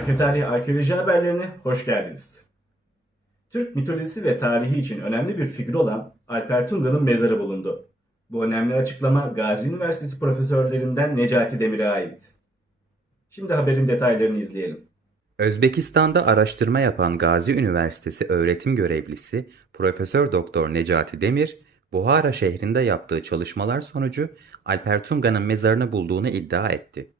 Arkeotarih Arkeoloji haberlerine hoş geldiniz. Türk mitolojisi ve tarihi için önemli bir figür olan Alper Tunga'nın mezarı bulundu. Bu önemli açıklama Gazi Üniversitesi profesörlerinden Necati Demir'e ait. Şimdi haberin detaylarını izleyelim. Özbekistan'da araştırma yapan Gazi Üniversitesi öğretim görevlisi Profesör Doktor Necati Demir, Buhara şehrinde yaptığı çalışmalar sonucu Alper Tunga'nın mezarını bulduğunu iddia etti.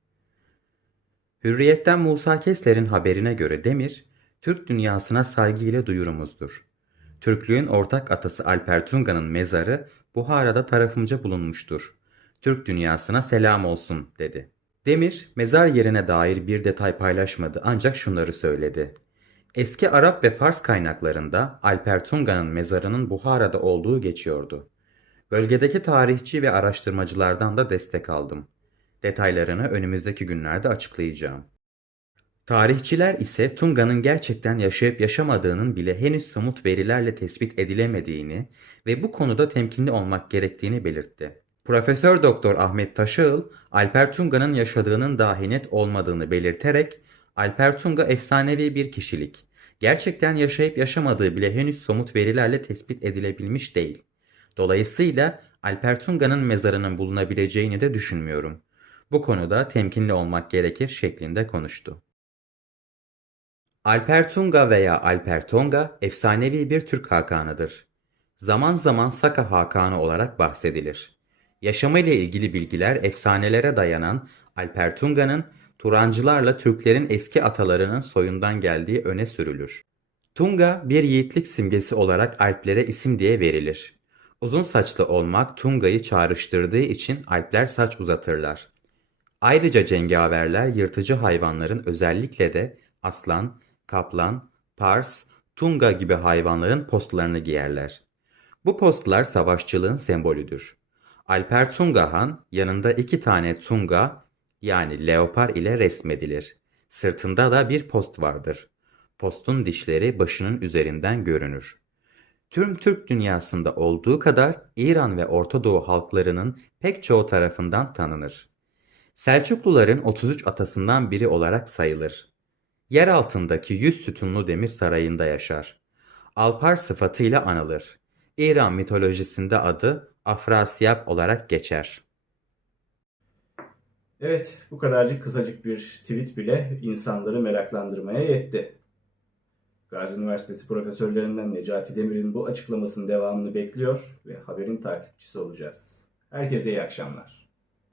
Hürriyet'ten Musa Kesler'in haberine göre Demir, Türk dünyasına saygıyla duyurumuzdur. Türklüğün ortak atası Alper Tunga'nın mezarı Buhara'da tarafımca bulunmuştur. Türk dünyasına selam olsun dedi. Demir, mezar yerine dair bir detay paylaşmadı ancak şunları söyledi. Eski Arap ve Fars kaynaklarında Alper Tunga'nın mezarının Buhara'da olduğu geçiyordu. Bölgedeki tarihçi ve araştırmacılardan da destek aldım. Detaylarını önümüzdeki günlerde açıklayacağım. Tarihçiler ise Tunga'nın gerçekten yaşayıp yaşamadığının bile henüz somut verilerle tespit edilemediğini ve bu konuda temkinli olmak gerektiğini belirtti. Profesör Doktor Ahmet Taşağıl, Alper Tunga'nın yaşadığının dahi net olmadığını belirterek, Alper Tunga efsanevi bir kişilik. Gerçekten yaşayıp yaşamadığı bile henüz somut verilerle tespit edilebilmiş değil. Dolayısıyla Alper Tunga'nın mezarının bulunabileceğini de düşünmüyorum. Bu konuda temkinli olmak gerekir şeklinde konuştu. Alper Tunga veya Alper Tonga efsanevi bir Türk hakanıdır. Zaman zaman Saka Hakanı olarak bahsedilir. Yaşamıyla ilgili bilgiler efsanelere dayanan Alper Tunga'nın Turancılarla Türklerin eski atalarının soyundan geldiği öne sürülür. Tunga bir yiğitlik simgesi olarak Alplere isim diye verilir. Uzun saçlı olmak Tunga'yı çağrıştırdığı için Alpler saç uzatırlar. Ayrıca cengaverler yırtıcı hayvanların özellikle de aslan, kaplan, pars, tunga gibi hayvanların postlarını giyerler. Bu postlar savaşçılığın sembolüdür. Alper Tunga Han yanında iki tane tunga yani leopar ile resmedilir. Sırtında da bir post vardır. Postun dişleri başının üzerinden görünür. Tüm Türk dünyasında olduğu kadar İran ve Orta Doğu halklarının pek çoğu tarafından tanınır. Selçukluların 33 atasından biri olarak sayılır. Yer altındaki 100 sütunlu demir sarayında yaşar. Alpar sıfatıyla anılır. İran mitolojisinde adı Afrasiyab olarak geçer. Evet, bu kadarcık kısacık bir tweet bile insanları meraklandırmaya yetti. Gazi Üniversitesi profesörlerinden Necati Demir'in bu açıklamasının devamını bekliyor ve haberin takipçisi olacağız. Herkese iyi akşamlar.